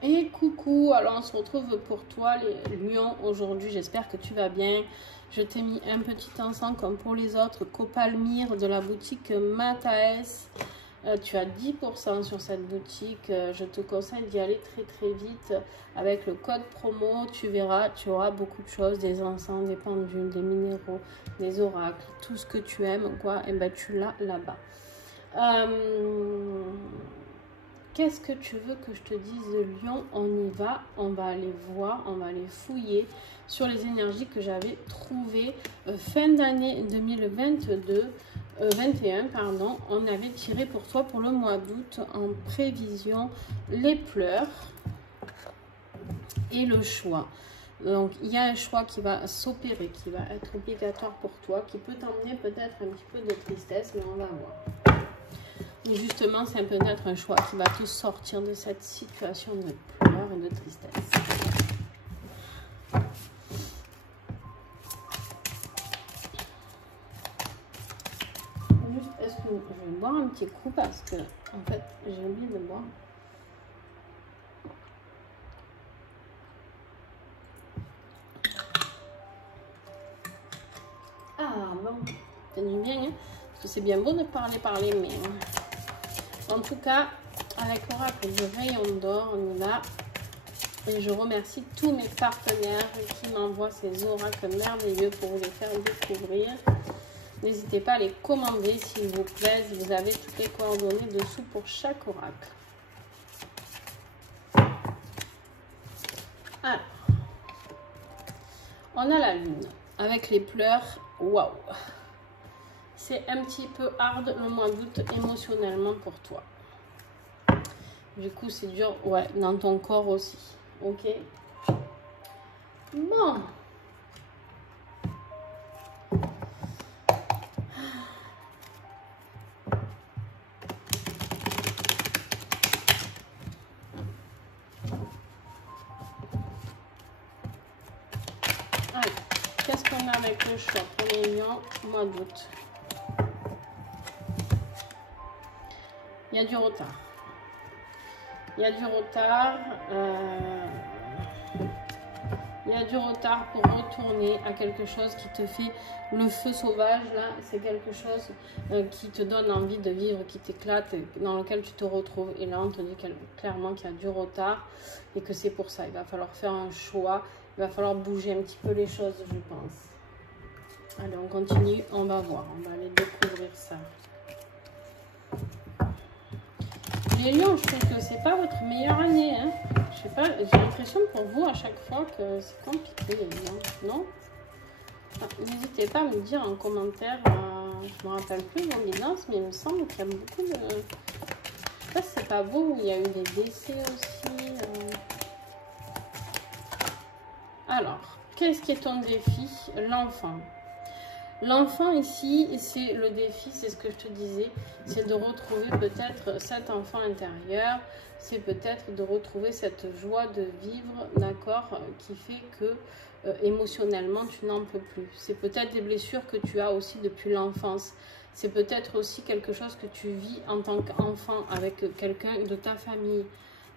Et coucou, alors on se retrouve pour toi les lions aujourd'hui, j'espère que tu vas bien. Je t'ai mis un petit encens comme pour les autres, Copalmyre de la boutique Mataes. Tu as 10% sur cette boutique, je te conseille d'y aller très vite avec le code promo. Tu verras, tu auras beaucoup de choses, des encens, des pendules, des minéraux, des oracles, tout ce que tu aimes quoi, et ben tu l'as là-bas. Qu'est-ce que tu veux que je te dise, Lion? On y va, on va aller voir, on va aller fouiller sur les énergies que j'avais trouvées fin d'année 2022, 21 pardon. On avait tiré pour toi pour le mois d'août en prévision les pleurs et le choix. Donc il y a un choix qui va s'opérer, qui va être obligatoire pour toi, qui peut t'emmener peut-être un petit peu de tristesse, mais on va voir. Et justement, c'est peut-être un choix qui va te sortir de cette situation de pleurs et de tristesse. Juste, est-ce que je vais boire un petit coup parce que, en fait, j'ai oublié de boire. Ah bon, ça du bien, hein, parce que c'est bien beau de parler, mais... En tout cas, avec l'oracle du rayon d'or, on y va. Et je remercie tous mes partenaires qui m'envoient ces oracles merveilleux pour vous les faire découvrir. N'hésitez pas à les commander s'il vous plaît. Vous avez toutes les coordonnées dessous pour chaque oracle. Alors, on a la lune avec les pleurs. Waouh! C'est un petit peu hard le mois d'août émotionnellement pour toi. Du coup, c'est dur, ouais, dans ton corps aussi. Ok? Bon. Allez, qu'est-ce qu'on a avec le choix pour les lions mois d'août? Il y a du retard. Il y a du retard. Il y a du retard pour retourner à quelque chose qui te fait le feu sauvage. Là, c'est quelque chose qui te donne envie de vivre, qui t'éclate, dans lequel tu te retrouves. Et là, on te dit clairement qu'il y a du retard et que c'est pour ça. Il va falloir faire un choix. Il va falloir bouger un petit peu les choses, je pense. Allez, on continue. On va voir. On va aller découvrir ça. Les lions, je trouve que c'est pas votre meilleure année, hein. Je sais pas, j'ai l'impression pour vous à chaque fois que c'est compliqué, les lions, non? N'hésitez pas à me dire en commentaire, je me rappelle plus vos guidances, mais il me semble qu'il y a beaucoup de... Je sais pas si c'est pas vous, il y a eu des décès aussi. Alors, qu'est-ce qui est ton défi? L'enfant. L'enfant ici, c'est le défi, c'est ce que je te disais, c'est de retrouver peut-être cet enfant intérieur, c'est peut-être de retrouver cette joie de vivre, d'accord, qui fait que émotionnellement tu n'en peux plus. C'est peut-être des blessures que tu as aussi depuis l'enfance, c'est peut-être aussi quelque chose que tu vis en tant qu'enfant avec quelqu'un de ta famille,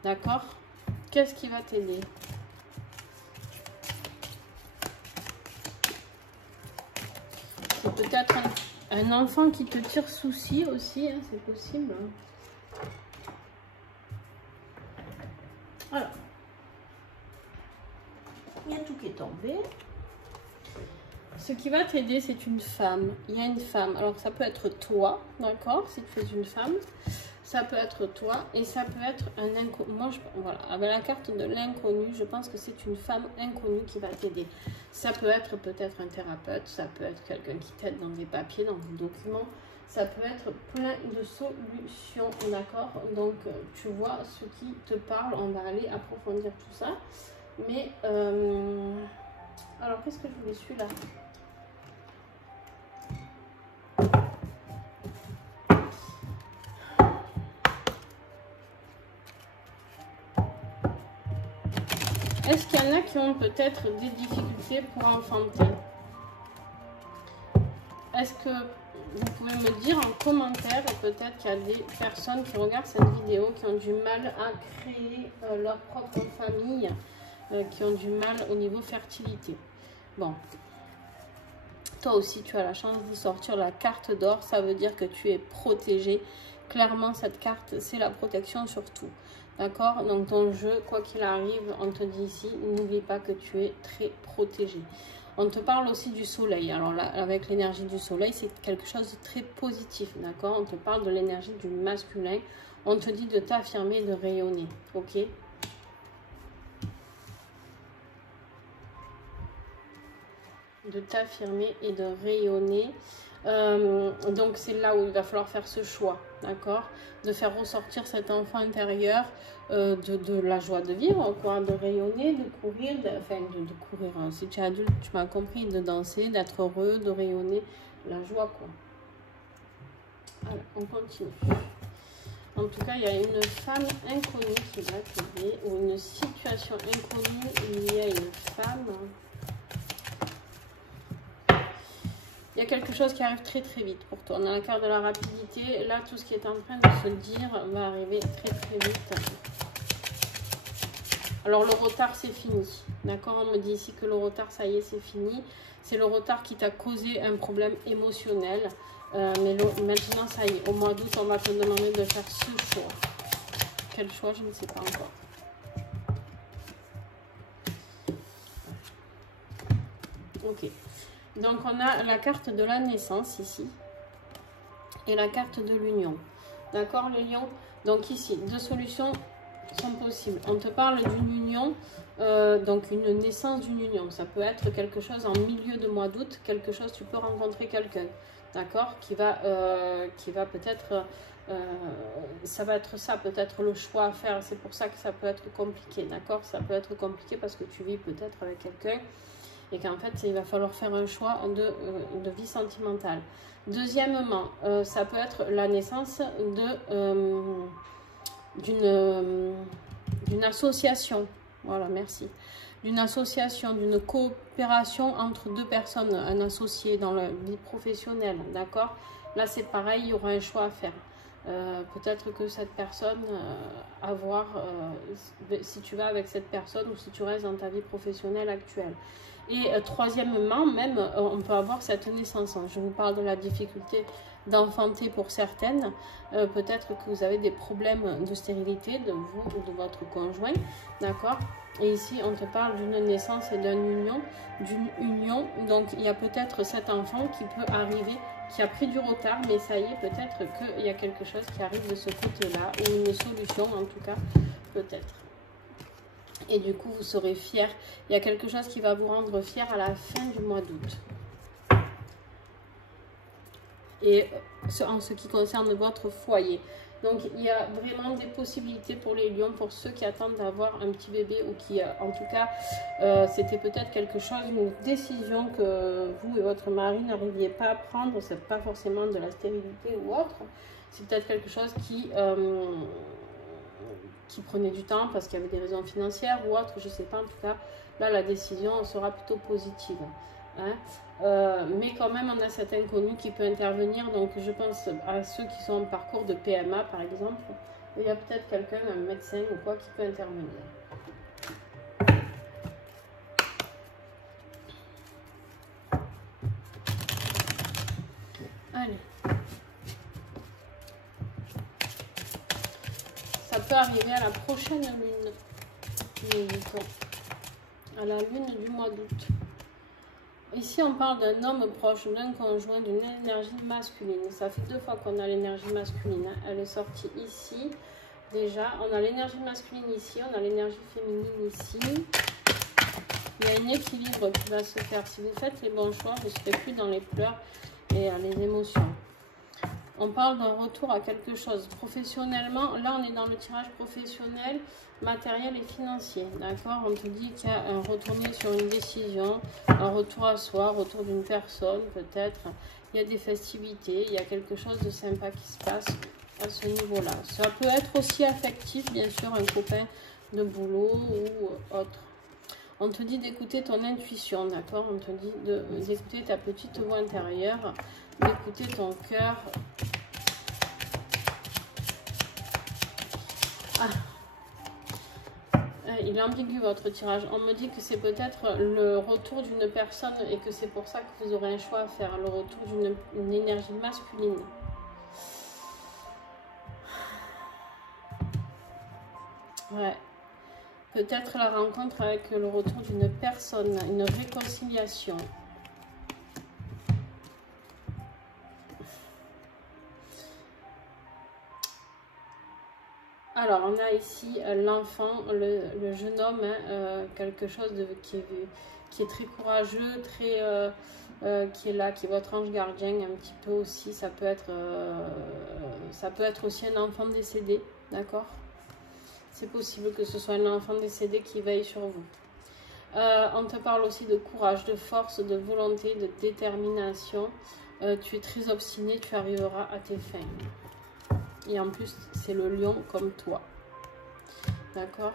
d'accord? Qu'est-ce qui va t'aider? C'est peut-être un enfant qui te tire souci aussi, hein, c'est possible. Alors, il y a tout qui est tombé. Ce qui va t'aider, c'est une femme. Il y a une femme. Alors, ça peut être toi, d'accord, si tu es une femme. Ça peut être toi et ça peut être un inconnu. Moi, voilà, avec la carte de l'inconnu, je pense que c'est une femme inconnue qui va t'aider. Ça peut être peut-être un thérapeute, ça peut être quelqu'un qui t'aide dans des papiers, dans des documents. Ça peut être plein de solutions, d'accord? Donc, tu vois ce qui te parle. On va aller approfondir tout ça. Mais, alors, qu'est-ce que je voulais celui-là? Est-ce qu'il y en a qui ont peut-être des difficultés pour enfanter? Est-ce que vous pouvez me dire en commentaire, peut-être qu'il y a des personnes qui regardent cette vidéo qui ont du mal à créer leur propre famille, qui ont du mal au niveau fertilité. Bon, toi aussi tu as la chance de sortir la carte d'or, ça veut dire que tu es protégé. Clairement, cette carte, c'est la protection sur tout. D'accord? Donc ton jeu, quoi qu'il arrive, on te dit ici, n'oublie pas que tu es très protégé. On te parle aussi du soleil. Alors là, avec l'énergie du soleil, c'est quelque chose de très positif. D'accord? On te parle de l'énergie du masculin. On te dit de t'affirmer, de rayonner. Ok? De t'affirmer et de rayonner. Donc c'est là où il va falloir faire ce choix, d'accord, de faire ressortir cet enfant intérieur, de la joie de vivre, quoi, de rayonner, de courir, de courir, si tu es adulte, tu m'as compris, de danser, d'être heureux, de rayonner, la joie, quoi. Alors, on continue. En tout cas, il y a une femme inconnue qui va t'aider, ou une situation inconnue, il y a une femme. Il y a quelque chose qui arrive très très vite pour toi. On a la carte de la rapidité. Là, tout ce qui est en train de se dire va arriver très très vite. Alors, le retard, c'est fini. D'accord? On me dit ici que le retard, ça y est, c'est fini. C'est le retard qui t'a causé un problème émotionnel. Mais maintenant, ça y est. Au mois d'août, on va te demander de faire ce choix. Quel choix? Je ne sais pas encore. Ok. Donc, on a la carte de la naissance ici et la carte de l'union. D'accord, les lions? Donc, ici, deux solutions sont possibles. On te parle d'une union, donc une naissance d'une union. Ça peut être quelque chose en milieu de mois d'août, quelque chose, tu peux rencontrer quelqu'un, d'accord, qui va peut-être, ça va être ça, peut-être le choix à faire. C'est pour ça que ça peut être compliqué, d'accord? Ça peut être compliqué parce que tu vis peut-être avec quelqu'un et qu'en fait, il va falloir faire un choix de vie sentimentale. Deuxièmement, ça peut être la naissance d'une association. Voilà, merci. D'une association, d'une coopération entre deux personnes, un associé dans la vie professionnelle, d'accord? Là, c'est pareil, il y aura un choix à faire. Peut-être que cette personne, à voir si tu vas avec cette personne ou si tu restes dans ta vie professionnelle actuelle. Et troisièmement, même, on peut avoir cette naissance. Je vous parle de la difficulté d'enfanter pour certaines. Peut-être que vous avez des problèmes de stérilité de vous ou de votre conjoint, d'accord? Et ici, on te parle d'une naissance et d'une union. Donc, il y a peut-être cet enfant qui peut arriver, qui a pris du retard, mais ça y est, peut-être qu'il y a quelque chose qui arrive de ce côté-là, ou une solution, en tout cas, peut-être. Et du coup, vous serez fiers. Il y a quelque chose qui va vous rendre fiers à la fin du mois d'août. Et en ce qui concerne votre foyer. Donc, il y a vraiment des possibilités pour les lions, pour ceux qui attendent d'avoir un petit bébé ou qui, en tout cas, c'était peut-être quelque chose, une décision que vous et votre mari n'arriviez pas à prendre. C'est pas forcément de la stérilité ou autre. C'est peut-être quelque chose qui prenait du temps parce qu'il y avait des raisons financières ou autre, je sais pas. En tout cas, là, la décision sera plutôt positive. Hein. Mais quand même, on a cet inconnu qui peut intervenir. Donc, je pense à ceux qui sont en parcours de PMA, par exemple. Il y a peut-être quelqu'un, un médecin ou quoi, qui peut intervenir. Allez. Ça peut arriver à la prochaine lune. À la lune du mois d'août. Ici, on parle d'un homme proche, d'un conjoint, d'une énergie masculine. Ça fait 2 fois qu'on a l'énergie masculine. Hein. Elle est sortie ici. Déjà, on a l'énergie masculine ici, on a l'énergie féminine ici. Il y a un équilibre qui va se faire. Si vous faites les bons choix, vous ne serez plus dans les pleurs et les émotions. On parle d'un retour à quelque chose. Professionnellement, là, on est dans le tirage professionnel, matériel et financier. D'accord? On te dit qu'il y a un retourné sur une décision, un retour à soi, retour d'une personne, peut-être. Il y a des festivités, il y a quelque chose de sympa qui se passe à ce niveau-là. Ça peut être aussi affectif, bien sûr, un copain de boulot ou autre. On te dit d'écouter ton intuition, d'accord? On te dit d'écouter ta petite voix intérieure, d'écouter ton cœur. Ah. Il est ambigu votre tirage. On me dit que c'est peut-être le retour d'une personne et que c'est pour ça que vous aurez un choix à faire. Le retour d'une énergie masculine. Ouais. Peut-être la rencontre avec le retour d'une personne, une réconciliation. Alors, on a ici l'enfant, le jeune homme, hein, quelque chose qui est très courageux, qui est là, qui est votre ange gardien un petit peu aussi. Ça peut être aussi un enfant décédé, d'accord? C'est possible que ce soit un enfant décédé qui veille sur vous. On te parle aussi de courage, de force, de volonté, de détermination. Tu es très obstiné, tu arriveras à tes fins. Et en plus, c'est le lion comme toi. D'accord?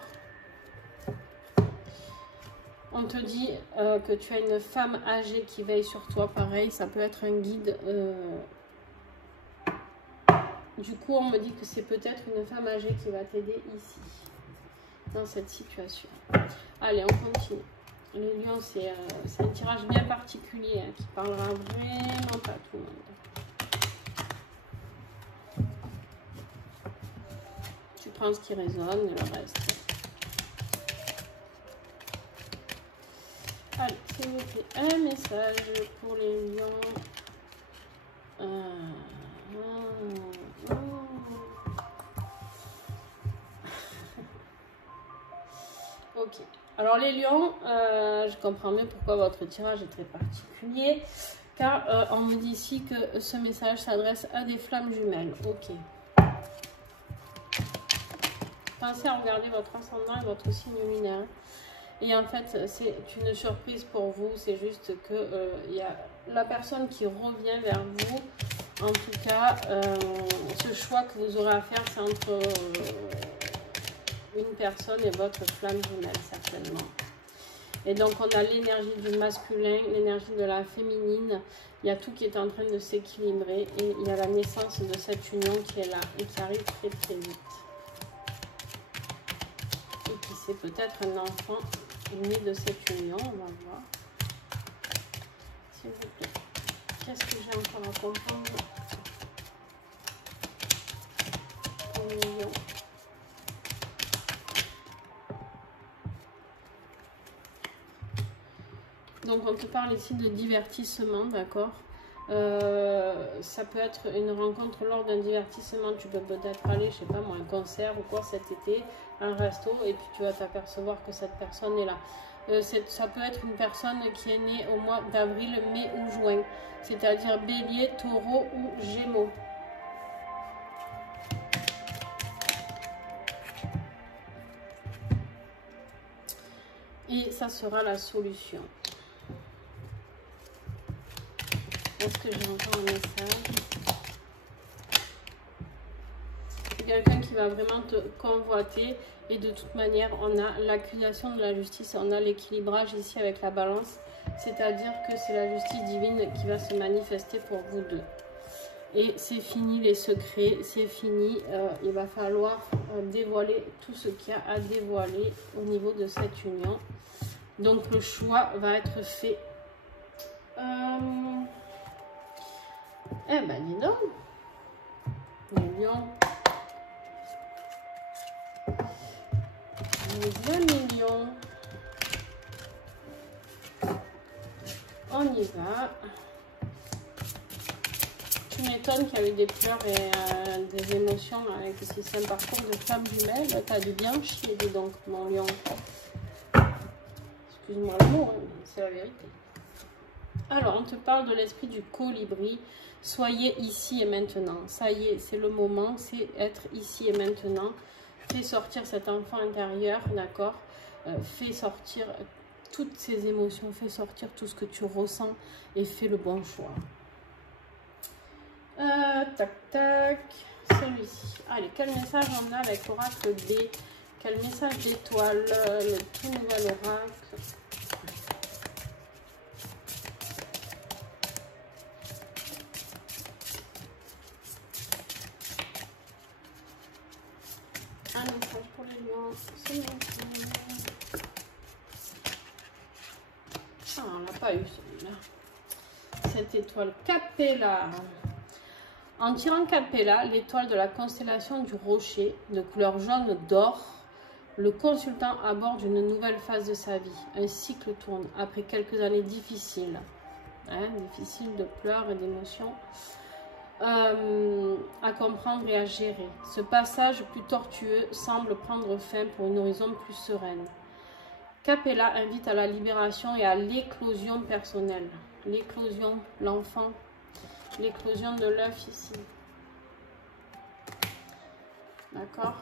On te dit que tu as une femme âgée qui veille sur toi. Pareil, ça peut être un guide. Du coup, on me dit que c'est peut-être une femme âgée qui va t'aider ici, dans cette situation. Allez, on continue. Les lions, c'est un tirage bien particulier hein, qui parlera vraiment pas à tout le monde. Tu prends ce qui résonne et le reste. Allez, s'il vous plaît, un message pour les lions. Ok. Alors les lions, je comprends mieux pourquoi votre tirage est très particulier. Car on me dit ici que ce message s'adresse à des flammes jumelles. Ok. Pensez à regarder votre ascendant et votre signe lunaire. Et en fait, c'est une surprise pour vous. C'est juste que y a la personne qui revient vers vous. En tout cas, ce choix que vous aurez à faire, c'est entre une personne et votre flamme jumelle, certainement. Et donc, on a l'énergie du masculin, l'énergie de la féminine. Il y a tout qui est en train de s'équilibrer. Et il y a la naissance de cette union qui est là et qui arrive très très vite. Et qui c'est peut-être un enfant né de cette union. On va voir. S'il vous plaît. Qu'est-ce que j'ai encore à comprendre pour les lions? Donc on te parle ici de divertissement, d'accord? Ça peut être une rencontre lors d'un divertissement. Tu peux peut-être aller, je sais pas moi, un concert ou quoi cet été, un resto, et puis tu vas t'apercevoir que cette personne est là. Ça peut être une personne qui est née au mois d'avril, mai ou juin, c'est-à-dire bélier, taureau ou gémeaux. Et ça sera la solution. Est-ce que j'ai encore un message? C'est quelqu'un qui va vraiment te convoiter. Et de toute manière, on a l'accusation de la justice. On a l'équilibrage ici avec la balance. C'est-à-dire que c'est la justice divine qui va se manifester pour vous deux. Et c'est fini les secrets. C'est fini. Il va falloir dévoiler tout ce qu'il y a à dévoiler au niveau de cette union. Donc le choix va être fait. Eh ben dis donc, les lions, les amis lions, on y va. Tu m'étonnes qu'il y a eu des pleurs et des émotions avec ce simple parcours de femme jumelle. T'as dû bien chier, dis donc, mon lion. Excuse-moi le mot, hein, c'est la vérité. Alors, on te parle de l'esprit du colibri. Soyez ici et maintenant. Ça y est, c'est le moment. C'est être ici et maintenant. Fais sortir cet enfant intérieur, d'accord? Fais sortir toutes ces émotions. Fais sortir tout ce que tu ressens et fais le bon choix. Tac, tac. Celui-ci. Allez, quel message on a avec l'oracle D? Quel message d'étoile? Le tout nouvel oracle. Ah, on l'a pas eu celui-là. Cette étoile Capella. En tirant Capella, l'étoile de la constellation du Rocher, de couleur jaune d'or, le consultant aborde une nouvelle phase de sa vie. Un cycle tourne après quelques années difficiles. Difficiles de pleurs et d'émotions à comprendre et à gérer. Ce passage plus tortueux semble prendre fin pour une horizon plus sereine. Capella invite à la libération et à l'éclosion personnelle. L'éclosion, l'enfant, l'éclosion de l'œuf ici. D'accord?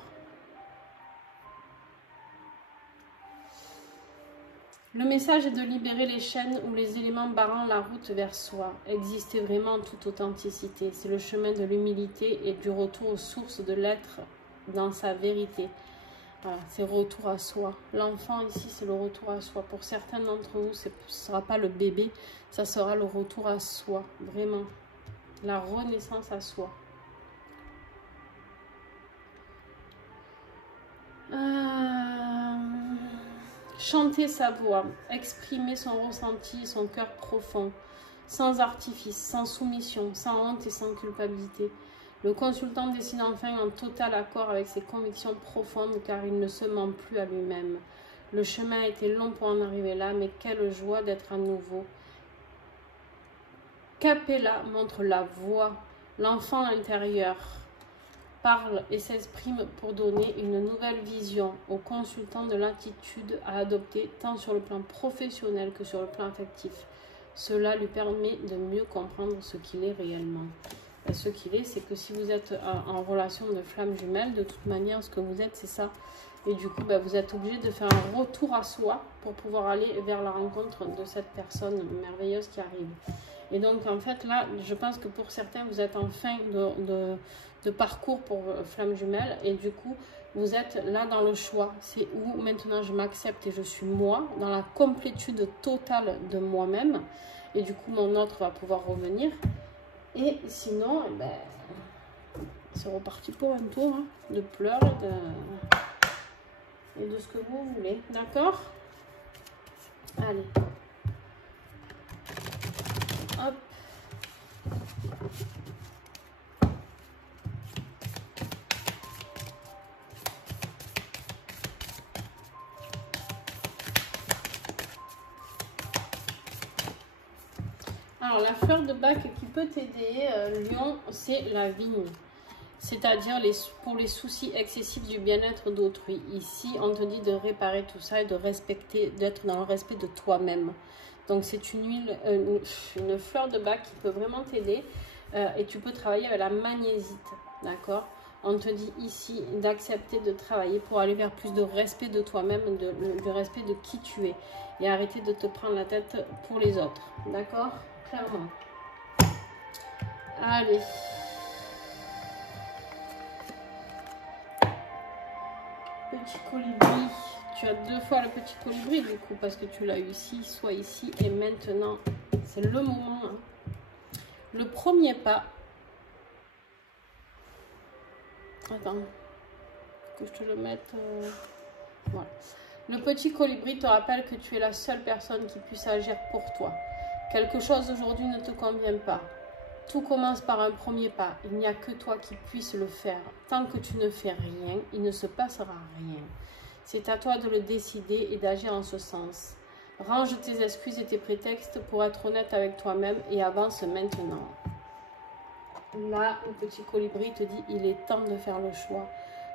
Le message est de libérer les chaînes ou les éléments barrant la route vers soi. Exister vraiment en toute authenticité. C'est le chemin de l'humilité et du retour aux sources de l'être dans sa vérité. Voilà, c'est retour à soi. L'enfant ici, c'est le retour à soi. Pour certains d'entre vous, ce ne sera pas le bébé, ça sera le retour à soi. Vraiment. La renaissance à soi. Chanter sa voix, exprimer son ressenti, son cœur profond, sans artifice, sans soumission, sans honte et sans culpabilité. Le consultant décide enfin en total accord avec ses convictions profondes car il ne se ment plus à lui-même. Le chemin a été long pour en arriver là, mais quelle joie d'être à nouveau. Capella montre la voix, l'enfant intérieur parle et s'exprime pour donner une nouvelle vision au consultant de l'attitude à adopter tant sur le plan professionnel que sur le plan affectif. Cela lui permet de mieux comprendre ce qu'il est réellement. Ce qu'il est, c'est que si vous êtes en relation de flamme jumelle, de toute manière, ce que vous êtes, c'est ça. Et du coup, vous êtes obligé de faire un retour à soi pour pouvoir aller vers la rencontre de cette personne merveilleuse qui arrive. Et donc, en fait, là, je pense que pour certains, vous êtes en fin de parcours pour flamme jumelle. Et du coup, vous êtes là dans le choix. C'est où maintenant je m'accepte et je suis moi, dans la complétude totale de moi-même. Et du coup, mon autre va pouvoir revenir. Et sinon, c'est reparti pour un tour de pleurs et de ce que vous voulez. D'accord? Allez. Hop. Alors, la fleur de bac qui peut t'aider, Lion, c'est la vigne. C'est-à-dire pour les soucis excessifs du bien-être d'autrui. Ici, on te dit de réparer tout ça et de respecter, d'être dans le respect de toi-même. Donc, c'est une huile, une fleur de bac qui peut vraiment t'aider. Et tu peux travailler avec la magnésite, d'accord? On te dit ici d'accepter de travailler pour aller vers plus de respect de toi-même, de respect de qui tu es. Et arrêter de te prendre la tête pour les autres, d'accord? Clairement. Allez. Petit colibri. Tu as deux fois le petit colibri du coup parce que tu l'as eu ici, soit ici et maintenant. C'est le moment. Le premier pas. Attends. Que je te le mette. Voilà. Le petit colibri te rappelle que tu es la seule personne qui puisse agir pour toi. Quelque chose aujourd'hui ne te convient pas. Tout commence par un premier pas. Il n'y a que toi qui puisse le faire. Tant que tu ne fais rien, il ne se passera rien. C'est à toi de le décider et d'agir en ce sens. Range tes excuses et tes prétextes pour être honnête avec toi-même et avance maintenant. Là, le petit colibri te dit, il est temps de faire le choix.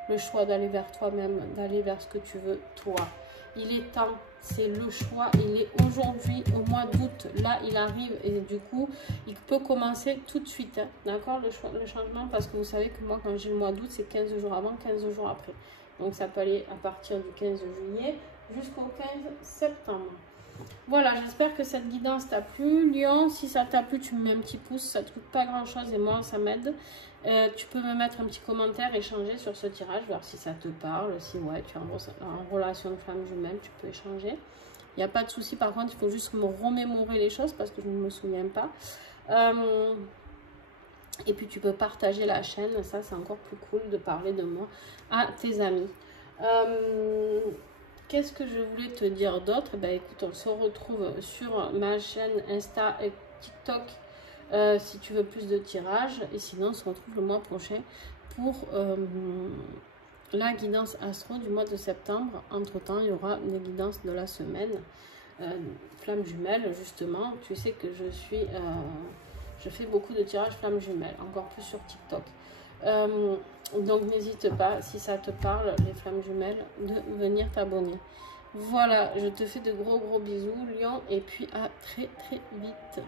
Le choix d'aller vers toi-même, d'aller vers ce que tu veux, toi. Il est temps, c'est le choix, il est aujourd'hui au mois d'août, là il arrive et du coup il peut commencer tout de suite, hein, d'accord, le changement, parce que vous savez que moi quand j'ai le mois d'août c'est 15 jours avant, 15 jours après, donc ça peut aller à partir du 15 juillet jusqu'au 15 septembre. Voilà, j'espère que cette guidance t'a plu. Lion, si ça t'a plu, tu me mets un petit pouce, ça ne te coûte pas grand chose et moi ça m'aide. Tu peux me mettre un petit commentaire, échanger sur ce tirage, voir si ça te parle, si ouais, tu es en relation de flamme jumelle, tu peux échanger. Il n'y a pas de souci, par contre, il faut juste me remémorer les choses parce que je ne me souviens pas. Et puis tu peux partager la chaîne, ça c'est encore plus cool de parler de moi à tes amis. qu'est-ce que je voulais te dire d'autre? Ben écoute, on se retrouve sur ma chaîne Insta et TikTok si tu veux plus de tirages. Et sinon, on se retrouve le mois prochain pour la guidance astro du mois de septembre. Entre temps, il y aura les guidances de la semaine. Flamme jumelle, justement. Tu sais que je fais beaucoup de tirages flamme jumelle, encore plus sur TikTok. Donc n'hésite pas, si ça te parle, les flammes jumelles, de venir t'abonner. Voilà, je te fais de gros bisous, Lion, et puis à très vite.